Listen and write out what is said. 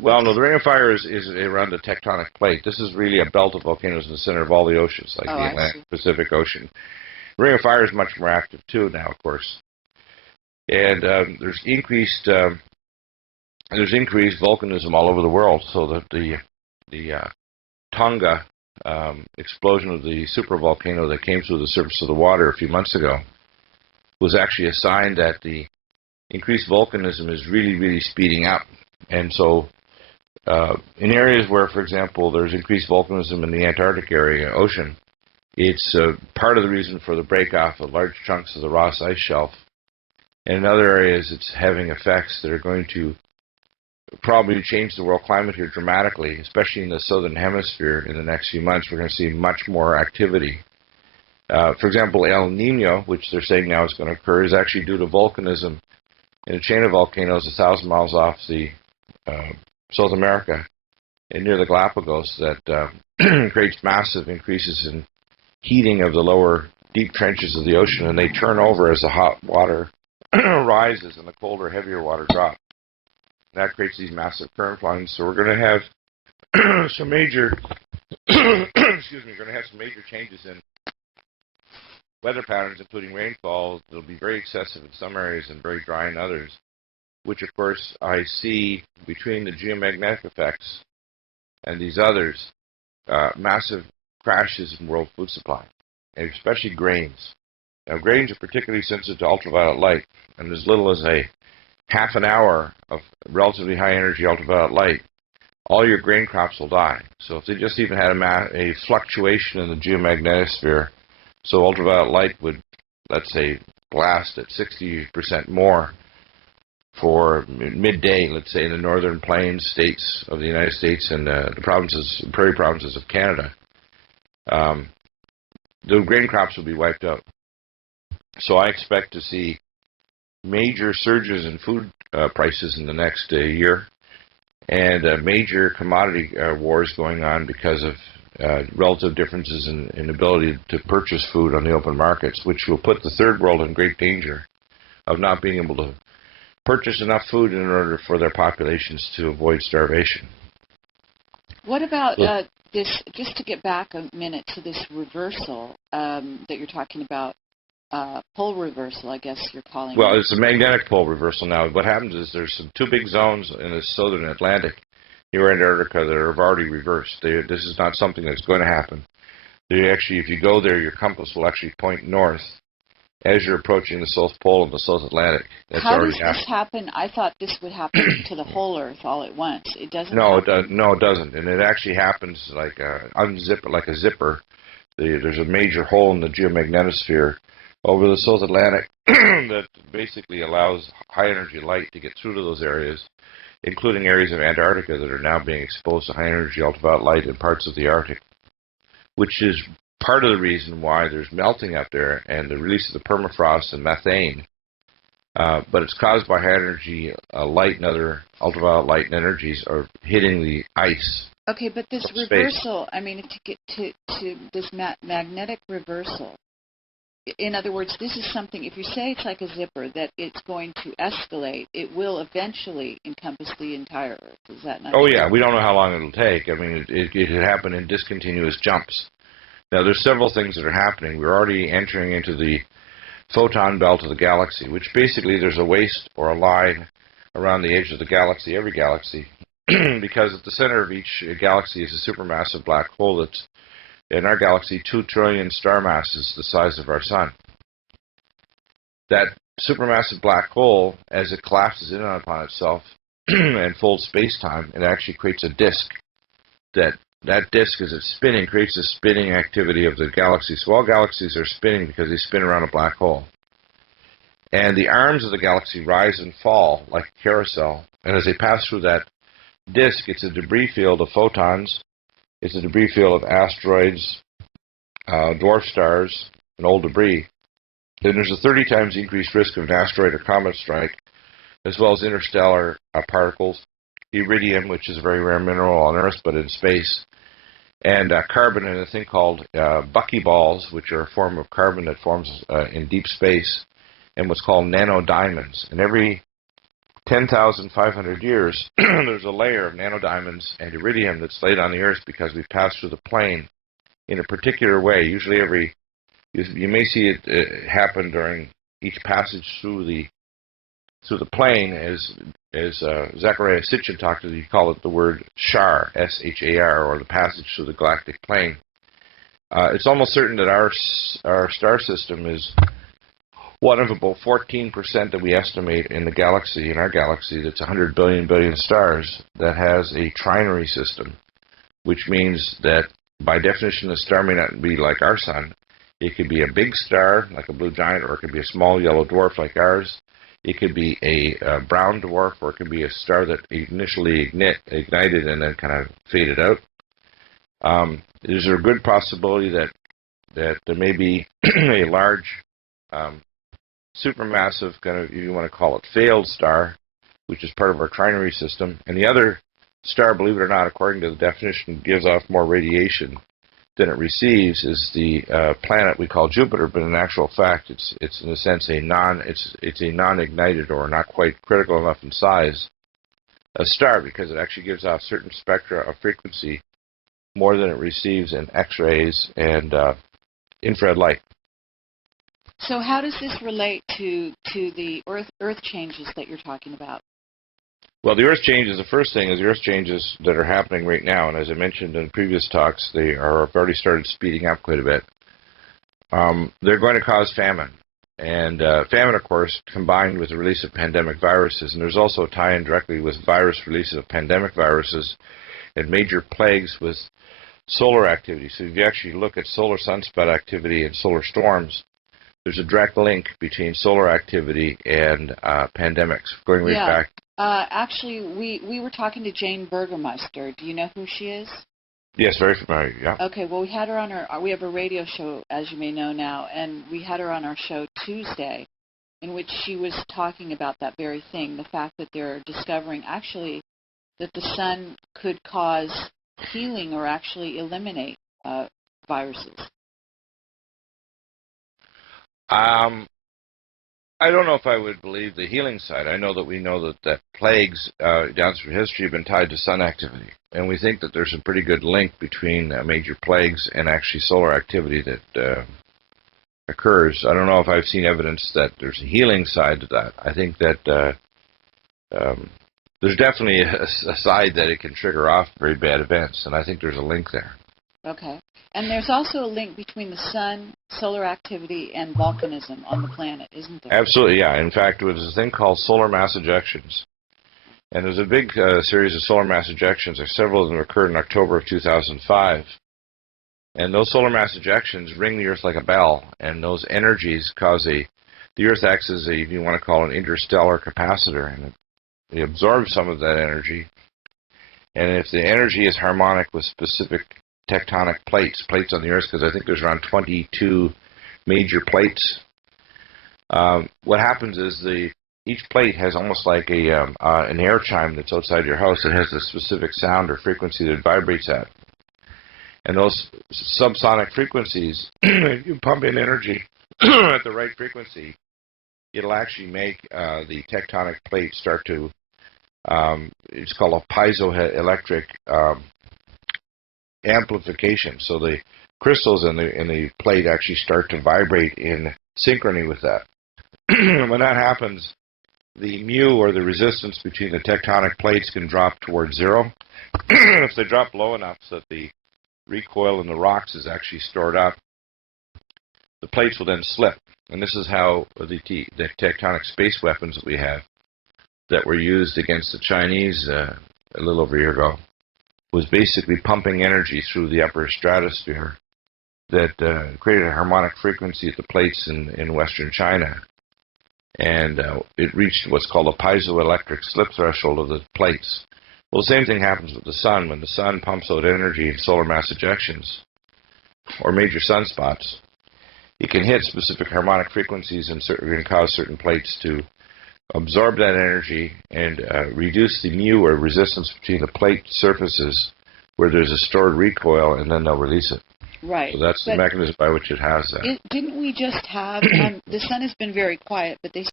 Well, no, the Ring of Fire is around the tectonic plate. This is really a belt of volcanoes in the center of all the oceans, like Oh, the I Atlantic see. Pacific Ocean. The Ring of Fire is much more active too now, of course, and there's increased volcanism all over the world. So that the Tonga explosion of the supervolcano that came through the surface of the water a few months ago was actually a sign that the increased volcanism is really, really speeding up. And so in areas where, for example, there's increased volcanism in the Antarctic area, ocean, it's part of the reason for the break-off of large chunks of the Ross Ice Shelf. And in other areas, it's having effects that are going to probably change the world climate here dramatically, especially in the southern hemisphere in the next few months. We're going to see much more activity. For example, El Nino, which they're saying now is going to occur, is actually due to volcanism in a chain of volcanoes 1,000 miles off the South America and near the Galapagos that creates massive increases in heating of the lower deep trenches of the ocean, and they turn over as the hot water rises and the colder, heavier water drops. That creates these massive current lines. So we're going to have some major, excuse me, we're going to have some major changes in weather patterns, including rainfall. It'll be very excessive in some areas and very dry in others, which of course I see between the geomagnetic effects and these others, massive crashes in world food supply, and especially grains. Now, grains are particularly sensitive to ultraviolet light, and as little as a half an hour of relatively high energy ultraviolet light, all your grain crops will die. So if they just even had a fluctuation in the geomagnetosphere, so ultraviolet light would, let's say, blast at 60% more for midday, let's say, in the northern plains states of the United States and the prairie provinces of Canada, the grain crops will be wiped out. So I expect to see major surges in food prices in the next year, and major commodity wars going on because of relative differences in ability to purchase food on the open markets, which will put the third world in great danger of not being able to purchase enough food in order for their populations to avoid starvation. What about this, just to get back a minute to this reversal that you're talking about, pole reversal, I guess you're calling it. Well, it's a magnetic pole reversal now. What happens is there's some two big zones in the southern Atlantic near Antarctica that have already reversed. This is not something that's going to happen. Actually, if you go there, your compass will actually point north as you're approaching the South Pole and the South Atlantic. That's How already does this happen? I thought this would happen to the whole Earth all at once. It doesn't. No, it doesn't, and it actually happens like a zipper. There's a major hole in the geomagnetosphere over the South Atlantic that basically allows high energy light to get through to those areas, including areas of Antarctica that are now being exposed to high energy ultraviolet light in parts of the Arctic, which is part of the reason why there's melting up there and the release of the permafrost and methane. But it's caused by high energy light and other ultraviolet light and energies are hitting the ice. Okay, but this reversal, I mean, to get to this magnetic reversal, in other words, this is something, if you say it's like a zipper, that it's going to escalate, it will eventually encompass the entire Earth. Is that not true? Oh, yeah. We don't know how long it'll take. I mean, it could happen in discontinuous jumps. Now, there's several things that are happening. We're already entering into the photon belt of the galaxy, which basically there's a waist or a line around the edge of the galaxy, every galaxy, because at the center of each galaxy is a supermassive black hole that's, in our galaxy, 2 trillion star masses the size of our sun. That supermassive black hole, as it collapses in upon itself and folds space-time, it actually creates a disk. That disk, as it's spinning, creates a spinning activity of the galaxy. So all galaxies are spinning because they spin around a black hole. And the arms of the galaxy rise and fall like a carousel. And as they pass through that disk, it's a debris field of photons. It's a debris field of asteroids, dwarf stars, and old debris. Then there's a 30 times increased risk of an asteroid or comet strike, as well as interstellar particles, iridium, which is a very rare mineral on Earth but in space, and carbon in a thing called buckyballs, which are a form of carbon that forms in deep space, and what's called nanodiamonds. And every 10,500 years, there's a layer of nanodiamonds and iridium that's laid on the Earth because we pass through the plane in a particular way. Usually you may see it happen during each passage through the plane, as Zechariah Sitchin talked about. You call it the word SHAR, S-H-A-R, or the passage through the galactic plane. It's almost certain that our star system is one of about 14% that we estimate in our galaxy, that's 100 billion stars, that has a trinary system, which means that by definition the star may not be like our sun. It could be a big star, like a blue giant, or it could be a small yellow dwarf like ours. It could be a brown dwarf, or it could be a star that initially ignited and then kind of faded out. There's a good possibility that there may be a large supermassive, kind of, you want to call it, failed star, which is part of our trinary system. And the other star, believe it or not, according to the definition, gives off more radiation than it receives, is the planet we call Jupiter. But in actual fact, it's in a sense a non-ignited, or not quite critical enough in size, a star, because it actually gives off certain spectra of frequency more than it receives in X-rays and infrared light. So how does this relate to the Earth changes that you're talking about? Well, the Earth changes, the first thing is the Earth changes that are happening right now, and as I mentioned in previous talks, they have already started speeding up quite a bit. They're going to cause famine. And famine, of course, combined with the release of pandemic viruses, and there's also a tie-in directly with virus releases of pandemic viruses and major plagues with solar activity. So if you actually look at solar sunspot activity and solar storms, there's a direct link between solar activity and pandemics, going way back. Actually, we were talking to Jane Burgermeister. Do you know who she is? Yes, very familiar, yeah. Okay, well, we had her on we have a radio show, as you may know now, and we had her on our show Tuesday, in which she was talking about that very thing, the fact that they're discovering, actually, that the sun could cause healing or actually eliminate viruses. I don't know if I would believe the healing side. I know that we know that plagues down through history have been tied to sun activity. And we think that there's a pretty good link between major plagues and actually solar activity that occurs. I don't know if I've seen evidence that there's a healing side to that. I think that there's definitely a side that it can trigger off very bad events, and I think there's a link there. Okay. And there's also a link between the sun, solar activity, and volcanism on the planet, isn't there? Absolutely, yeah. In fact, there's a thing called solar mass ejections. And there's a big series of solar mass ejections. Several of them occurred in October of 2005. And those solar mass ejections ring the Earth like a bell, and those energies cause the Earth acts as if you want to call it an interstellar capacitor, and it absorbs some of that energy. And if the energy is harmonic with specific tectonic plates on the Earth, because I think there's around 22 major plates. What happens is each plate has almost like an air chime that's outside your house. It has a specific sound or frequency that it vibrates at. And those subsonic frequencies, if you pump in energy at the right frequency, it'll actually make the tectonic plate start to, it's called a piezoelectric amplification. So the crystals in the plate actually start to vibrate in synchrony with that. When that happens, the mu, or the resistance between the tectonic plates, can drop towards zero. If they drop low enough so that the recoil in the rocks is actually stored up, the plates will then slip. And this is how the tectonic space weapons that we have, that were used against the Chinese a little over a year ago, was basically pumping energy through the upper stratosphere that created a harmonic frequency at the plates in western China. And it reached what's called a piezoelectric slip threshold of the plates. Well, the same thing happens with the sun. When the sun pumps out energy in solar mass ejections, or major sunspots, it can hit specific harmonic frequencies and can cause certain plates to absorb that energy and reduce the mu, or resistance, between the plate surfaces where there's a stored recoil, and then they'll release it. Right. So that's the mechanism by which it has that. Didn't we just have, the sun has been very quiet, but they